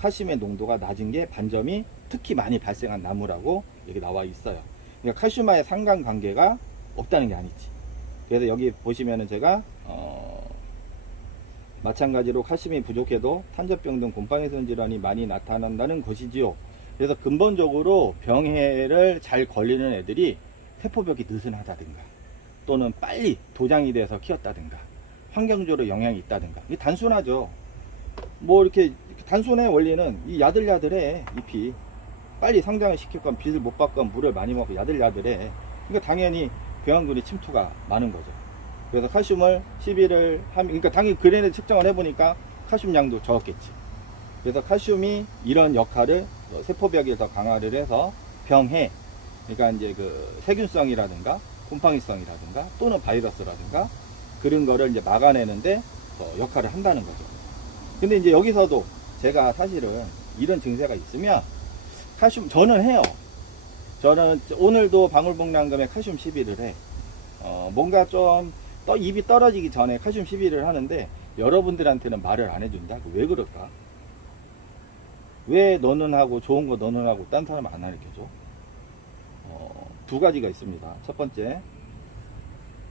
칼슘의 농도가 낮은 게 반점이 특히 많이 발생한 나무라고 여기 나와 있어요. 그러니까 칼슘과의 상관관계가 없다는 게 아니지. 그래서 여기 보시면은 제가 마찬가지로 칼슘이 부족해도 탄저병 등 곰팡이성 질환이 많이 나타난다는 것이지요. 그래서 근본적으로 병해를 잘 걸리는 애들이 세포벽이 느슨하다든가 또는 빨리 도장이 돼서 키웠다든가 환경적으로 영향이 있다든가. 이게 단순하죠. 뭐 이렇게 단순해. 원리는 이 야들야들해. 잎이 빨리 성장을 시켰건 빛을 못 받건 물을 많이 먹고 야들야들해. 그러니까 당연히 병원균이 침투가 많은 거죠. 그래서 칼슘을 12를 하면, 그러니까 당연히 그랜에 측정을 해보니까 칼슘 양도 적었겠지. 그래서 칼슘이 이런 역할을 세포벽을 더 강화를 해서 병해, 그러니까 이제 그 세균성이라든가 곰팡이성이라든가 또는 바이러스라든가 그런 거를 이제 막아내는데 역할을 한다는 거죠. 근데 이제 여기서도 제가 사실은 이런 증세가 있으면 칼슘 저는 해요. 저는 오늘도 방울복랑금에 칼슘 12를 해. 뭔가 좀 입이 떨어지기 전에 칼슘 12를 하는데 여러분들한테는 말을 안 해준다? 왜 그럴까? 왜 너는 하고 좋은 거 너는 하고 딴 사람 안 가르쳐줘? 두 가지가 있습니다. 첫 번째,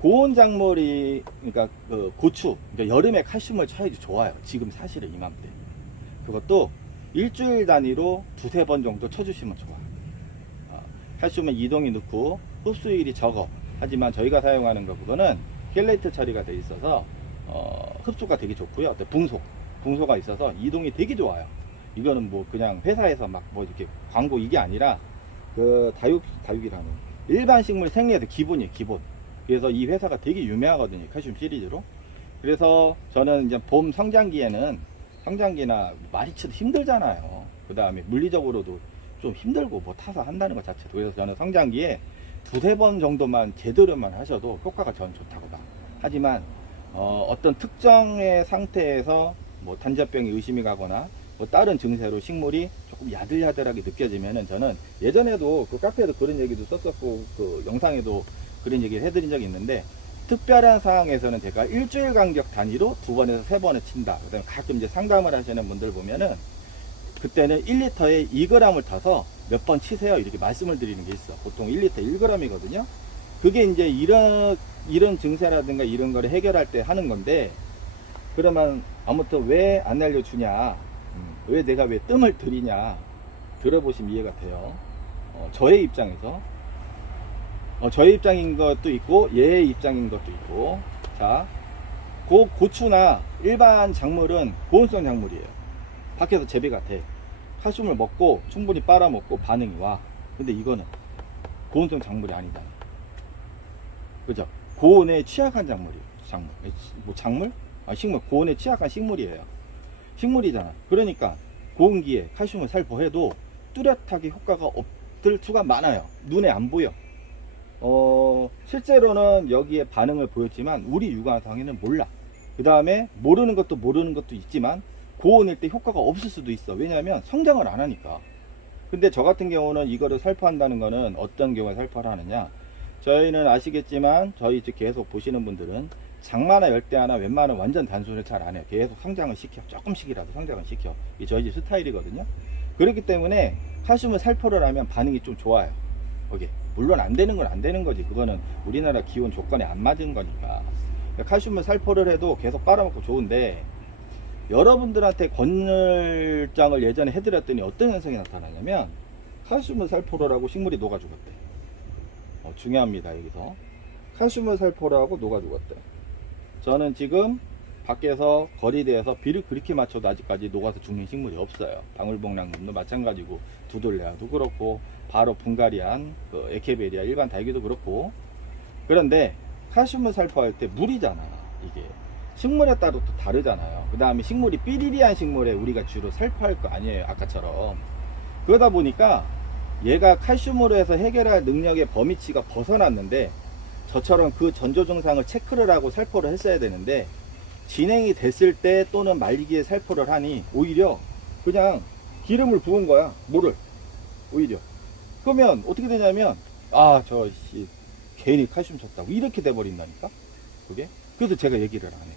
고온 작물이, 그러니까 그 고추, 그러니까 여름에 칼슘을 쳐야지 좋아요. 지금 사실은 이맘때. 그것도 일주일 단위로 두세 번 정도 쳐주시면 좋아요. 칼슘은 이동이 넣고 흡수율이 적어. 하지만 저희가 사용하는 거 그거는 켈레이트 처리가 돼 있어서 흡수가 되게 좋고요. 붕소가 있어서 이동이 되게 좋아요. 이거는 뭐 그냥 회사에서 막 뭐 이렇게 광고 이게 아니라 그 다육이라는 일반 식물 생리에서 기본이에요. 기본. 그래서 이 회사가 되게 유명하거든요. 칼슘 시리즈로. 그래서 저는 이제 봄 성장기에는 성장기나 마리치도 힘들잖아요. 그 다음에 물리적으로도 좀 힘들고 뭐 타서 한다는 것 자체도. 그래서 저는 성장기에 두세 번 정도만 제대로만 하셔도 효과가 저는 좋다고 봐. 하지만 어떤 특정의 상태에서 뭐 단자병이 의심이 가거나 뭐 다른 증세로 식물이 조금 야들야들하게 느껴지면은 저는 예전에도 그 카페에도 그런 얘기도 썼었고 그 영상에도 그런 얘기를 해드린 적이 있는데, 특별한 상황에서는 제가 일주일 간격 단위로 두 번에서 세 번을 친다. 그다음에 가끔 이제 상담을 하시는 분들 보면은 그때는 1리터에 2g을 타서 몇 번 치세요 이렇게 말씀을 드리는 게 있어. 보통 1리터 1g이거든요. 그게 이제 이런 증세라든가 이런 거를 해결할 때 하는 건데, 그러면 아무튼 왜 안 알려주냐, 왜 내가 왜 뜸을 들이냐 들어보시면 이해가 돼요. 저의 입장에서 저의 입장인 것도 있고 얘의 입장인 것도 있고. 자, 고추나 일반 작물은 고온성 작물이에요. 밖에서 재배가 돼. 칼슘을 먹고 충분히 빨아먹고 반응이 와. 근데 이거는 고온성 작물이 아니잖아. 그죠? 고온에 취약한 작물이에요. 작물? 식물. 고온에 취약한 식물이에요. 식물이잖아. 그러니까 고온기에 칼슘을 살포해도 뚜렷하게 효과가 없을 수가 많아요. 눈에 안 보여. 실제로는 여기에 반응을 보였지만 우리 육안상에는 몰라. 그 다음에 모르는 것도 있지만 고온일 때 효과가 없을 수도 있어. 왜냐하면 성장을 안 하니까. 근데 저 같은 경우는 이거를 살포한다는 거는 어떤 경우에 살포를 하느냐, 저희는 아시겠지만 저희 집 계속 보시는 분들은 장마나 열대야나 웬만하면 완전 단순을 잘 안 해요. 계속 성장을 시켜. 조금씩이라도 성장을 시켜. 이게 저희 집 스타일이거든요. 그렇기 때문에 칼슘을 살포를 하면 반응이 좀 좋아요. 거기에. 물론 안 되는 건 안 되는 거지. 그거는 우리나라 기온 조건에 안 맞은 거니까. 칼슘을 살포를 해도 계속 빨아먹고 좋은데, 여러분들한테 권을장을 예전에 해드렸더니 어떤 현상이 나타나냐면 칼슘을 살포를 하고 식물이 녹아 죽었대. 중요합니다. 여기서 칼슘을 살포를 하고 녹아 죽었대. 저는 지금 밖에서 거리대에서 비를 그렇게 맞춰도 아직까지 녹아서 죽는 식물이 없어요. 방울복랑금도 마찬가지고 두돌레아도 그렇고 바로 분가리안, 그 에케베리아 일반 달기도 그렇고. 그런데 칼슘을 살포할 때 물이잖아. 이게 식물에 따라 또 다르잖아요. 그 다음에 식물이 삐리리한 식물에 우리가 주로 살포할 거 아니에요. 아까처럼. 그러다 보니까 얘가 칼슘으로 해서 해결할 능력의 범위치가 벗어났는데, 저처럼 그 전조 증상을 체크를 하고 살포를 했어야 되는데 진행이 됐을 때 또는 말기에 살포를 하니 오히려 그냥 기름을 부은 거야. 물을 오히려. 그러면 어떻게 되냐면 괜히 칼슘 쳤다고 이렇게 돼 버린다니까 그게. 그래서 제가 얘기를 안 해.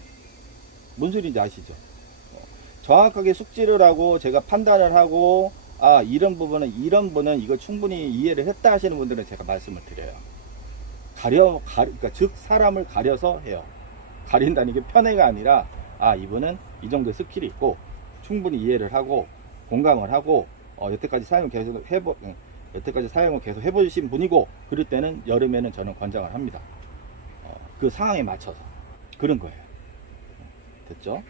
뭔 소리인지 아시죠? 정확하게 숙지를 하고 제가 판단을 하고 아 이런 분은 이거 충분히 이해를 했다 하시는 분들은 제가 말씀을 드려요. 그러니까 즉 사람을 가려서 해요. 가린다는 게 편애가 아니라 아 이분은 이 정도 스킬이 있고 충분히 이해를 하고 공감을 하고 여태까지 사용을 계속 해보신 분이고 그럴 때는 여름에는 저는 권장을 합니다. 그 상황에 맞춰서 그런 거예요. 됐죠?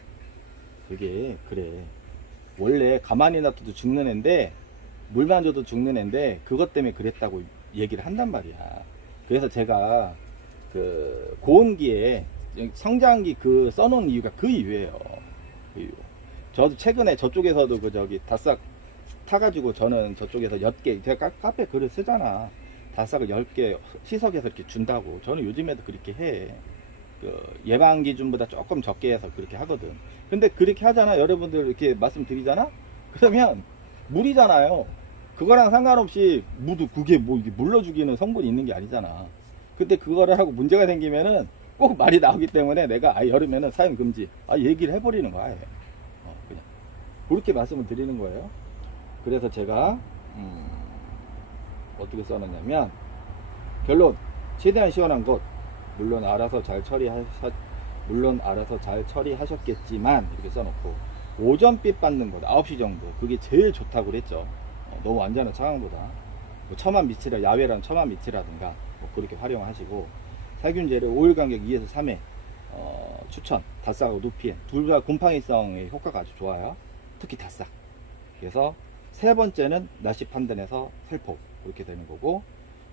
그게 그래. 원래 가만히 놔둬도 죽는 애인데 물만 줘도 죽는 애인데 그것 때문에 그랬다고 얘기를 한단 말이야. 그래서 제가 그 고온기에 성장기 그 써놓은 이유가 그 이유예요. 그 이유. 저도 최근에 저쪽에서도 그 저기 닷삭 타가지고 저는 저쪽에서 10개 제가 카페 글을 쓰잖아. 닷삭을 10개 시석에서 이렇게 준다고. 저는 요즘에도 그렇게 해. 그 예방 기준보다 조금 적게 해서 그렇게 하거든. 근데 그렇게 하잖아. 여러분들 이렇게 말씀드리잖아. 그러면 물이잖아요. 그거랑 상관없이 그게 뭐 이게 물러 죽이는 성분이 있는 게 아니잖아. 근데 그거를 하고 문제가 생기면은 꼭 말이 나오기 때문에 내가 여름에는 사용 금지 얘기를 해버리는 거야. 그냥 그렇게 말씀을 드리는 거예요. 그래서 제가 어떻게 써놨냐면 결론 최대한 시원한 것 물론 알아서 잘 처리하셨겠지만 이렇게 써놓고 오전빛 받는 것 9시 정도 그게 제일 좋다고 그랬죠. 너무 안전한 상황보다 뭐 첨한 밑이라 야외랑 첨한 밑이라든가 뭐 그렇게 활용하시고 살균제를 5일 간격 2에서 3회 추천. 닷삭하고 누피엔 둘 다 곰팡이성의 효과가 아주 좋아요. 특히 닷삭. 그래서 세 번째는 날씨 판단해서 살포 그렇게 되는 거고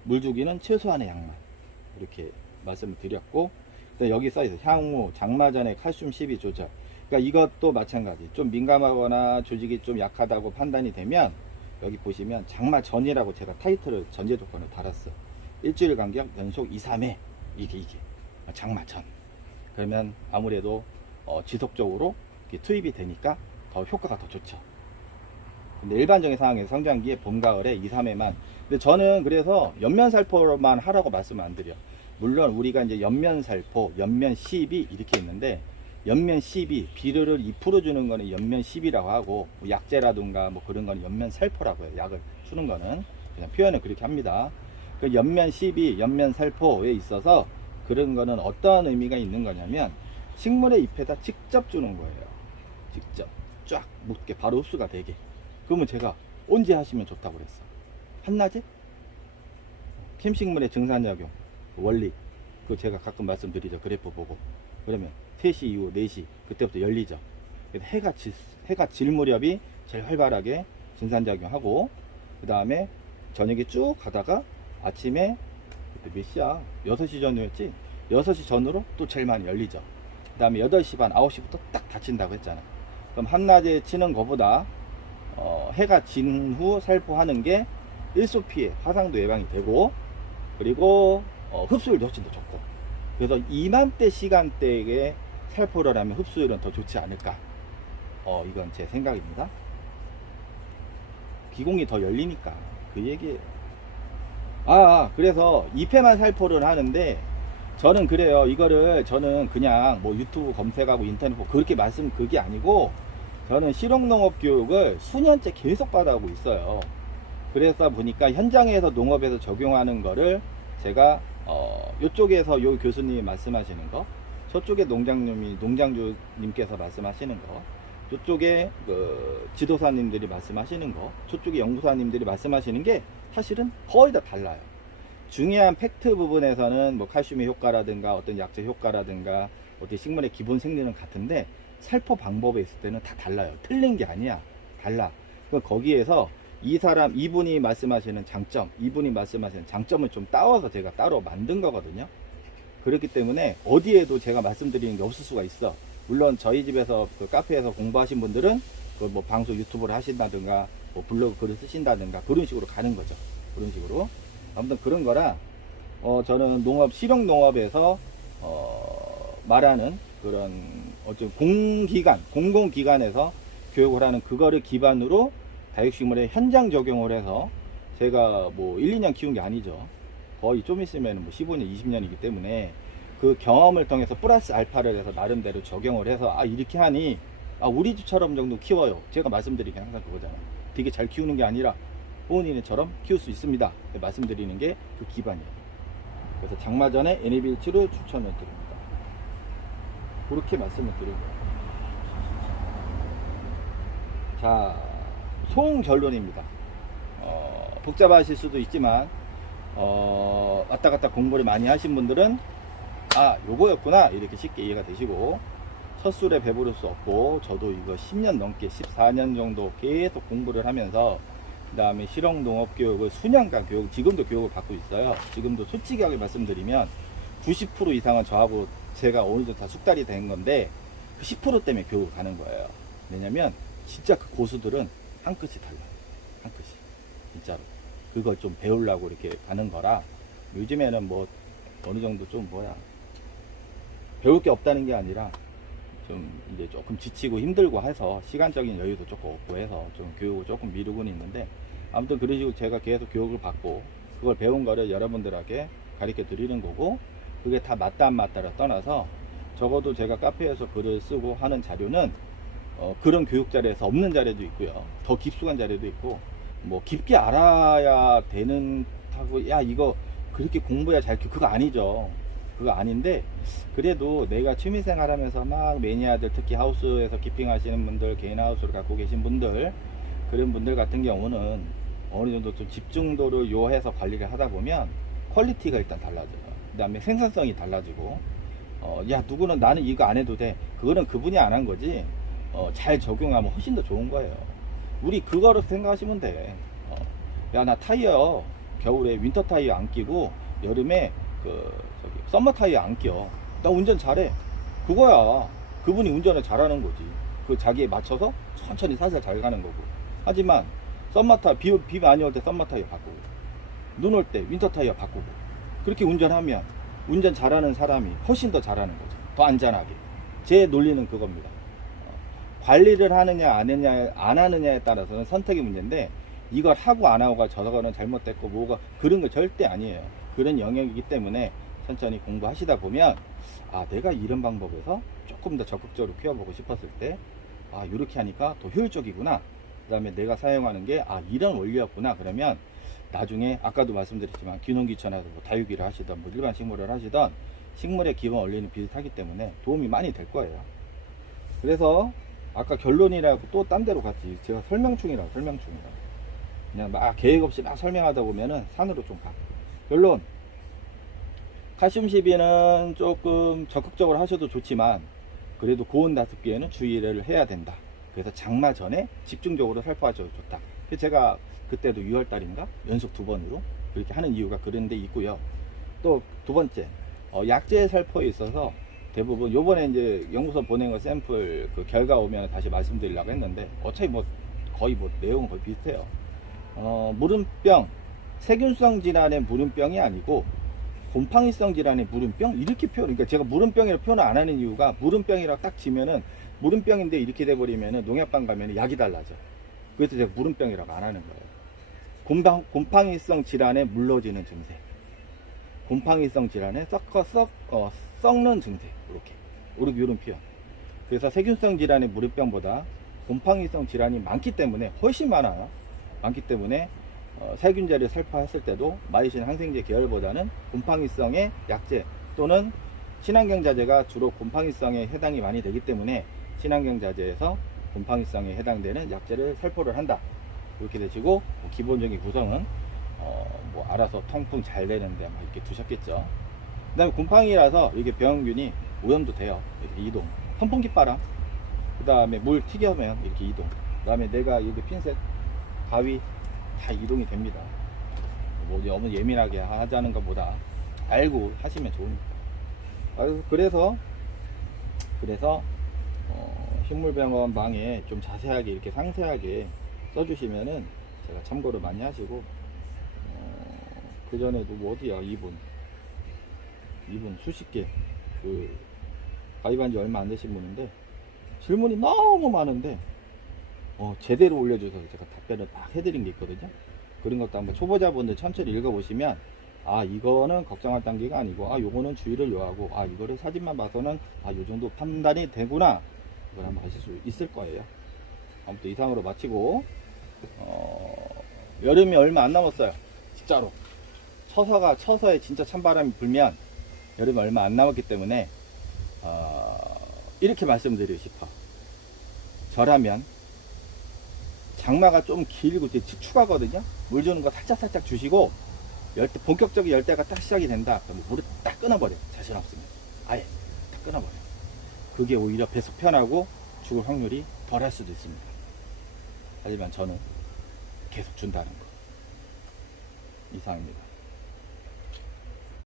물주기는 최소한의 양만 이렇게 말씀을 드렸고 여기 써있어요. 향후 장마 전에 칼슘 12 조절. 그러니까 이것도 마찬가지. 좀 민감하거나 조직이 좀 약하다고 판단이 되면 여기 보시면 장마 전이라고 제가 타이틀을 전제 조건을 달았어요. 일주일 간격 연속 2, 3회 이게 장마 전. 그러면 아무래도 지속적으로 투입이 되니까 더 효과가 더 좋죠. 근데 일반적인 상황에서 성장기에 봄, 가을에 2, 3회만. 근데 저는 그래서 연면살포만 하라고 말씀을 안 드려. 물론 우리가 이제 연면살포, 연면12 이렇게 있는데 연면12 비료를 2% 주는 거는 연면10이라고 하고 뭐 약재라든가 뭐 그런 거는 연면살포라고 해요. 약을 주는 거는 그냥 표현을 그렇게 합니다. 그 연면12, 연면살포에 있어서 그런 거는 어떤 의미가 있는 거냐면 식물의 잎에다 직접 주는 거예요. 직접 쫙 묻게 바로 흡수가 되게. 그러면 제가 언제 하시면 좋다고 그랬어? 한낮에? 캠식물의 증산작용 원리 그 제가 가끔 말씀드리죠. 그래프 보고 그러면 3시 이후 4시 그때부터 열리죠. 그래서 해가 질 무렵이 제일 활발하게 증산작용하고 그 다음에 저녁에 쭉 가다가 아침에 그때 몇 시야? 6시 전이었지? 6시 전으로 또 제일 많이 열리죠. 그 다음에 8시 반 9시부터 딱 닫힌다고 했잖아. 그럼 한낮에 치는 것보다 해가 진 후 살포하는 게 일소 피해 화상도 예방이 되고 그리고 흡수율도 훨씬 더 좋고 그래서 이맘때 시간대에 살포를 하면 흡수율은 더 좋지 않을까. 이건 제 생각입니다. 기공이 더 열리니까 그 얘기예요. 그래서 2회만 살포를 하는데 저는 그래요. 이거를 저는 그냥 뭐 유튜브 검색하고 인터넷 보고 그렇게 그게 아니고 저는 실용농업 교육을 수년째 계속 받아오고 있어요. 그래서 보니까 현장에서 농업에서 적용하는 거를 제가 이쪽에서 요 교수님이 말씀하시는 거 저쪽에 농장주님께서 말씀하시는 거 저쪽에 그 지도사님들이 말씀하시는 거 저쪽에 연구사님들이 말씀하시는 게 사실은 거의 다 달라요. 중요한 팩트 부분에서는 뭐 칼슘의 효과라든가 어떤 약재 효과라든가 어떤 식물의 기본 생리는 같은데 살포 방법에 있을 때는 다 달라요. 틀린 게 아니야. 달라. 거기에서 이분이 말씀하시는 장점, 이분이 말씀하시는 장점을 좀 따와서 제가 따로 만든 거거든요. 그렇기 때문에 어디에도 제가 말씀드리는 게 없을 수가 있어. 물론 저희 집에서 그 카페에서 공부하신 분들은 그 뭐 방송 유튜브를 하신다든가 뭐 블로그 글을 쓰신다든가 그런 식으로 가는 거죠. 그런 식으로. 아무튼 그런 거라 저는 실용 농업에서 말하는 그런 어떤 공공기관에서 교육을 하는 그거를 기반으로 다육식물에 현장 적용을 해서 제가 뭐 1, 2년 키운 게 아니죠. 거의 좀 있으면 뭐 15년, 20년이기 때문에 그 경험을 통해서 플러스 알파를 해서 나름대로 적용을 해서 이렇게 하니 우리 집처럼 정도 키워요. 제가 말씀드리는 게 항상 그거잖아요. 되게 잘 키우는 게 아니라 부모님처럼 키울 수 있습니다. 말씀드리는 게 그 기반이에요. 그래서 장마 전에 애니빌치로 추천을 드립니다. 그렇게 말씀을 드리고요. 자, 총결론입니다. 복잡하실 수도 있지만 왔다 갔다 공부를 많이 하신 분들은 요거였구나 이렇게 쉽게 이해가 되시고, 첫술에 배부를 수 없고, 저도 이거 10년 넘게 14년 정도 계속 공부를 하면서 그 다음에 실용농업교육을 수년간 지금도 교육을 받고 있어요. 지금도 솔직하게 말씀드리면 90% 이상은 저하고 제가 어느 정도 다 숙달이 된 건데 그 10% 때문에 교육을 가는 거예요. 왜냐면 진짜 그 고수들은 한 끗이 달라요. 한 끗이. 진짜로. 그걸 좀 배우려고 이렇게 가는 거라, 요즘에는 뭐 어느 정도 좀 배울 게 없다는 게 아니라 좀 이제 조금 지치고 힘들고 해서 시간적인 여유도 조금 없고 해서 좀 교육을 조금 미루고는 있는데, 아무튼 그러시고 제가 계속 교육을 받고 그걸 배운 거를 여러분들에게 가르쳐 드리는 거고, 그게 다 맞다 안 맞다를 떠나서 적어도 제가 카페에서 글을 쓰고 하는 자료는 그런 교육 자료에서 없는 자료도 있고요. 더 깊숙한 자료도 있고, 뭐 깊게 알아야 되는 하고 이거 그렇게 공부해야 잘 그거 아니죠. 그거 아닌데, 그래도 내가 취미생활 하면서 막 매니아들, 특히 하우스에서 키핑 하시는 분들, 개인 하우스를 갖고 계신 분들, 그런 분들 같은 경우는 어느 정도 좀 집중도를 요해서 관리를 하다 보면 퀄리티가 일단 달라져요. 그 다음에 생산성이 달라지고, 누구는 나는 이거 안 해도 돼. 그거는 그분이 안 한 거지, 잘 적용하면 훨씬 더 좋은 거예요. 우리 그거로 생각하시면 돼. 나 타이어 겨울에 윈터 타이어 안 끼고 여름에 썸머 타이어 안 껴. 나 운전 잘해. 그거야. 그분이 운전을 잘하는 거지. 그 자기에 맞춰서 천천히 살살 잘 가는 거고. 하지만 썸머 타이어, 비 많이 올 때 썸머 타이어 바꾸고, 눈 올 때 윈터 타이어 바꾸고, 그렇게 운전하면 운전 잘하는 사람이 훨씬 더 잘하는 거죠. 더 안전하게. 제 논리는 그겁니다. 관리를 하느냐 안 하느냐에 따라서는 선택의 문제인데, 이걸 하고 안 하고가 저거는 잘못됐고 뭐가 그런 거 절대 아니에요. 그런 영역이기 때문에 천천히 공부하시다 보면 내가 이런 방법에서 조금 더 적극적으로 키워보고 싶었을 때 이렇게 하니까 더 효율적이구나. 그 다음에 내가 사용하는 게 이런 원리였구나. 그러면 나중에 아까도 말씀드렸지만 귀농귀촌에서 뭐 다육이를 하시던 뭐 일반 식물을 하시던 식물의 기본 원리는 비슷하기 때문에 도움이 많이 될 거예요. 그래서 아까 결론이라고 또 딴 데로 갔지. 제가 설명충이라. 그냥 막 계획 없이 막 설명하다 보면은 산으로 좀 가. 결론. 칼슘 시비는 조금 적극적으로 하셔도 좋지만 그래도 고온 다습기에는 주의를 해야 된다. 그래서 장마 전에 집중적으로 살포하셔도 좋다. 제가 그때도 6월달인가 연속 2번으로 그렇게 하는 이유가 그런 데 있고요. 또 두 번째, 약재 살포에 있어서 대부분 요번에 이제 연구소 보낸 거 샘플 그 결과 오면 다시 말씀드리려고 했는데, 어차피 거의 내용은 거의 비슷해요. 무름병, 세균성 질환의 무름병이 아니고 곰팡이성 질환의 무름병 이렇게 그러니까 제가 무름병이라고 표현을 안 하는 이유가, 무름병이라고 딱 지면은 무름병인데 이렇게 돼버리면은 농약방 가면은 약이 달라져. 그래서 제가 무름병이라고 안 하는 거예요. 곰팡이성 질환에 물러지는 증세, 곰팡이성 질환에 썩는 증세, 이렇게 이런 표현. 그래서 세균성 질환의 무름병보다 곰팡이성 질환이 많기 때문에 훨씬 많아요. 많기 때문에 살균제를 살포했을 때도 마이신 항생제 계열보다는 곰팡이성의 약제 또는 친환경 자재가 주로 곰팡이성에 해당이 많이 되기 때문에 친환경 자재에서 곰팡이성에 해당되는 약제를 살포를 한다. 이렇게 되시고, 기본적인 구성은 뭐 알아서 통풍 잘 되는데 아마 이렇게 두셨겠죠. 그 다음에 곰팡이라서 이게 병균이 오염도 돼요. 이렇게 이동, 선풍기 바람, 그 다음에 물 튀겨면 이렇게 이동, 그 다음에 내가 여기 핀셋, 가위 다 이동이 됩니다. 뭐 너무 예민하게 하자는 것보다 알고 하시면 좋으니까. 그래서 식물병원 방에 좀 자세하게 이렇게 상세하게 써주시면은 제가 참고를 많이 하시고, 그 전에도 뭐 어디야, 이분 수십 개 가입한 지 얼마 안 되신 분인데 질문이 너무 많은데 제대로 올려주셔서 제가 답변을 딱 해드린 게 있거든요. 그런 것도 한번 초보자분들 천천히 읽어보시면 이거는 걱정할 단계가 아니고 요거는 주의를 요하고 이거를 사진만 봐서는 요 정도 판단이 되구나 그걸 한번 하실 수 있을 거예요. 아무튼 이상으로 마치고 여름이 얼마 안 남았어요. 진짜로 처서에 진짜 찬바람이 불면 여름이 얼마 안 남았기 때문에 이렇게 말씀드리고 싶어. 저라면 장마가 좀 길고 이제 축축하거든요. 물 주는 거 살짝 주시고 본격적인 열대가 딱 시작이 된다. 그럼 물을 딱 끊어버려. 자신 없으면 아예 딱 끊어버려. 그게 오히려 배속 편하고 죽을 확률이 덜할 수도 있습니다. 하지만 저는 계속 준다는 거. 이상입니다.